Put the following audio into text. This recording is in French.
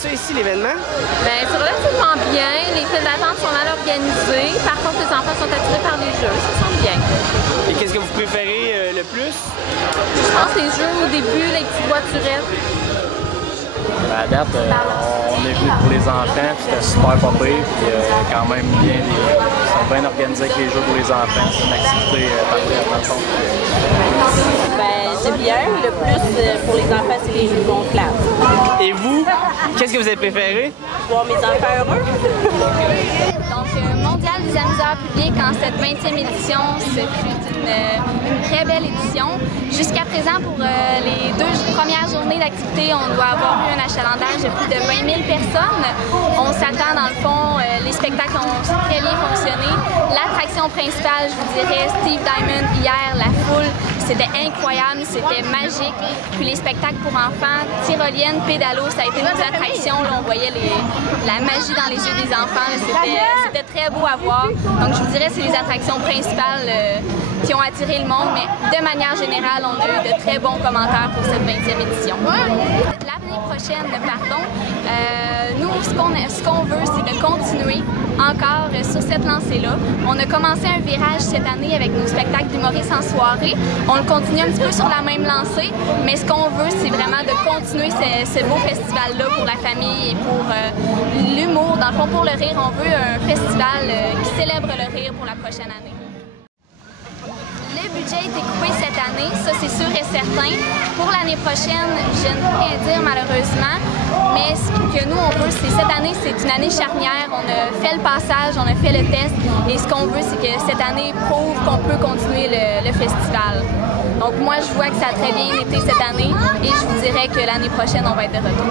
ça ici, l'événement? Bien, c'est relativement bien. Les files d'attente sont mal organisées. Par contre, les enfants sont attirés par les jeux. Ça semble bien. Et qu'est-ce que vous préférez le plus? Je pense les jeux au début, les petites voiturettes. À date, on est venu pour les enfants, puis c'était super pas pire, puis quand même bien, ils sont bien organisés avec les jeux pour les enfants. C'est une activité parfaite dans le fond. Ben, c'est bien. Le plus pour les enfants, c'est les jeux gonflables. Et vous, qu'est-ce que vous avez préféré? Voir mes enfants heureux. Donc, Mondial des amuseurs publics en cette 20e édition, ce fut une très belle édition. Jusqu'à présent, pour les 2 premières journées d'activité, on doit avoir eu un achalandage de plus de 20 000 personnes. On s'attend, dans le fond, les spectacles ont très bien fonctionné. L'attraction principale, je vous dirais, Steve Diamond, hier, la foule, c'était incroyable, c'était magique. Puis les spectacles pour enfants, tyrolienne, pédalo, ça a été nos attractions. Là, on voyait la magie dans les yeux des enfants. C'était très beau à voir. Donc, je vous dirais, c'est les attractions principales qui ont attiré le monde, mais de manière générale, on a eu de très bons commentaires pour cette 20e édition. L'année prochaine, pardon, nous, ce qu'on veut, c'est de continuer encore sur cette lancée-là. On a commencé un virage cette année avec nos spectacles d'humoristes en soirée. On le continue un petit peu sur la même lancée, mais ce qu'on veut, c'est vraiment de continuer ce beau festival-là pour la famille et pour l'humour. Dans le fond, pour le rire, on veut un festival qui célèbre le rire pour la prochaine année. Le budget a été coupé cette année, ça c'est sûr et certain. Pour l'année prochaine, je ne peux rien dire malheureusement, mais ce que nous on veut, c'est cette année, c'est une année charnière. On a fait le passage, on a fait le test, et ce qu'on veut, c'est que cette année prouve qu'on peut continuer le festival. Donc moi, je vois que ça a très bien été cette année, et je vous dirais que l'année prochaine, on va être de retour.